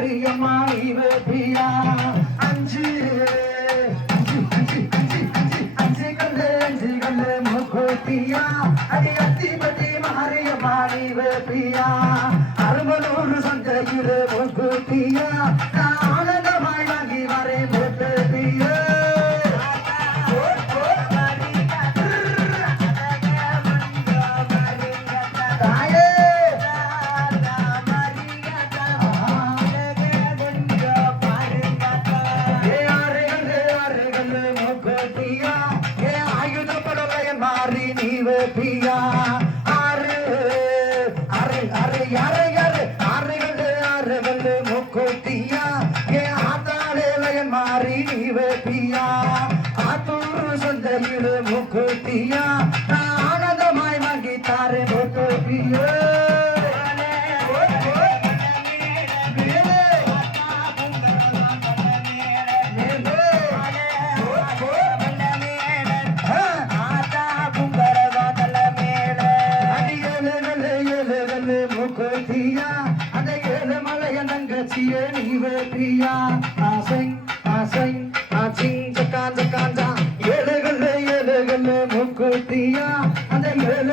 முக்கூட்டியா அடியத்தி பிரியா. வேப்பியா. ஆறு, ஆறு, ஆறு, ஆறு, ஆறு, ஆறுகல்லு, ஆறுகல்லு மூக்குத்தியா. ஏ ஆத்தாளேலையன் மாறி நீ வேப்பியா. ஆத்தூர் சந்தையில் மூக்குத்தியா. தங்கச்சியே நீ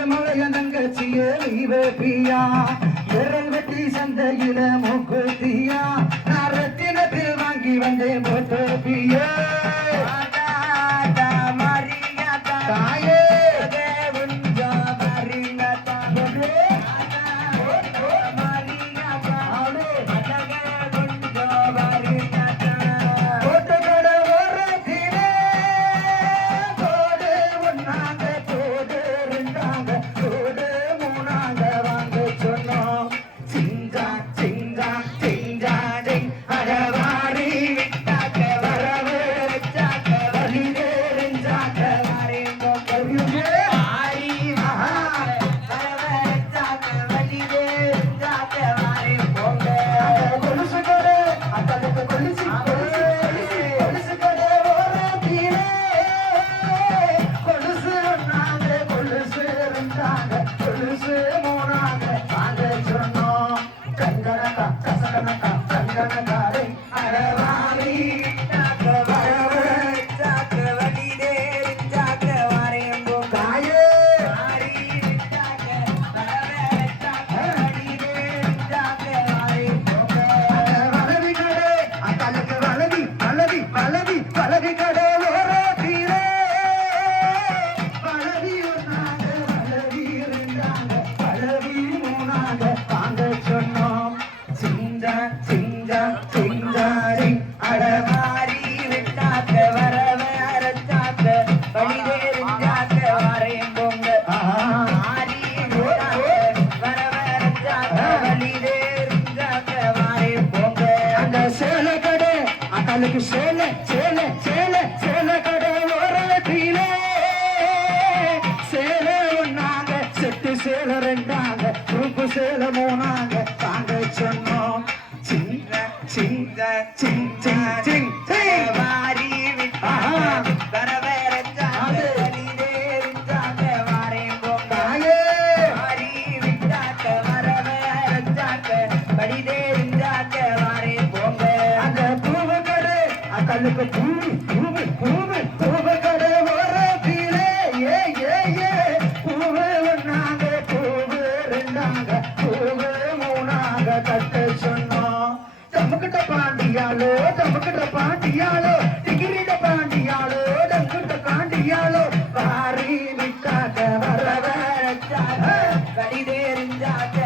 மலைய தங்கச்சியே நீ வேப்பியா. விரல் வெட்டி சந்தையில மூக்குத்தியா. நான் ரத்தினத்தில் வாங்கி வந்தேன் மூக்குத்தியா. Gracias. அக்காலுக்கு சேலை சேலை சேலை சேலை கடை ஓரத்திலே சேலை செட்டு சேலை ரெண்டாங்க ரூப்பு மூணாங்க தாங்க சொன்னோம் சிங்க சிங்க சிங் சிங் சிங் அக்கல்லுக்கு பூமி பூமி பூமி பூவு கடை ஓரத்திலே ஏ ஏ ஏ. பூவே ஒண்ணாங்க பூவு ரெண்டாங்க பூவே மூணாங்க கட்ட சொன்னோம். தம்புக்கிட்ட பாண்டியாலோ தம்புக்கிட்ட பாண்டியாலோ டிகிரிட பாண்டியாலோ டங்குட்ட பாண்டியாலோ வாரி விட்டாக்க வர வச்சாக்க கடிதேறிஞ்சாக்க